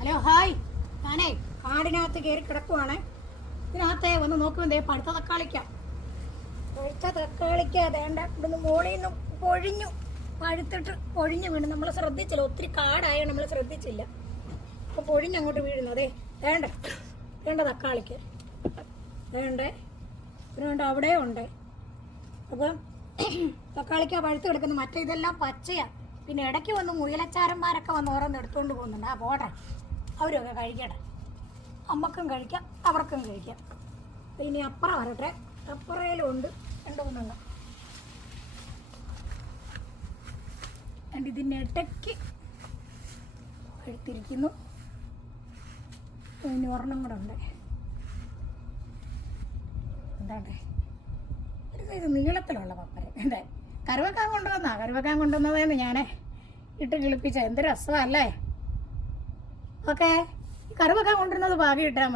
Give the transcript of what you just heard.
Hello hi. ഞാനേ കാടിനകത്ത് കയറി കിടക്കുവാണ്. ഇതിനകത്തെ ഒന്ന് നോക്കുമ്പോൾ പഴുത്ത തക്കാളിക്ക. പഴുത്ത തക്കാളിക്ക അതേണ്ട. ഇവിടുന്ന് മോളിൽ നിന്ന് പൊഴിഞ്ഞു പഴുത്തിട്ട് പൊഴിഞ്ഞു വീണു. നമ്മൾ ശ്രദ്ധിച്ചില്ല. ഒത്തിരി കാടായോ നമ്മൾ ശ്രദ്ധിച്ചില്ല. അപ്പോൾ പൊഴിഞ്ഞങ്ങോട്ട് വീഴുന്നു. അതെ വേണ്ട. വേണ്ട തക്കാളിക്ക്. വേണ്ടേ? പിന്നെ വേണ്ട അവിടെ ഉണ്ട്. അപ്പം തക്കാളിക്ക പഴുത്ത് കിടക്കുന്നു. മറ്റേ ഇതെല്ലാം പച്ചയാണ് പിന്നെ ഇടയ്ക്ക് വന്ന് മുയലച്ചാരന്മാരൊക്കെ വന്ന് ഓരോന്ന് എടുത്തുകൊണ്ട് പോകുന്നുണ്ട്. ആ പോട്ടെ. അവരൊക്കെ കഴിക്കട്ടെ. അമ്മക്കും കഴിക്കാം അവർക്കും കഴിക്കാം. ഇനി അപ്പുറം വരട്ടെ. അപ്പുറയിലും ഉണ്ട് രണ്ട് മൂന്നെണ്ണം and ഇതിന്റെ ഇടയ്ക്ക് എടുത്തിരിക്കുന്നു. ഇനി ഒരെണ്ണം കൂടെ ഉണ്ട്. എന്താണ്ടേ സൈസ് നീളത്തിലുള്ള പപ്പര എന്താ? കറിവെക്കാൻ കൊണ്ടുവന്നാ? കറിവെക്കാൻ കൊണ്ടുവന്നതെന്ന് ഞാൻ ഇട്ട് കിളിപ്പിച്ച. എന്ത് രസമല്ലേ? ഓക്കെ. കറിവെക്കാൻ കൊണ്ടുവരുന്നത് ഭാഗ്യം ഇട്ടാൽ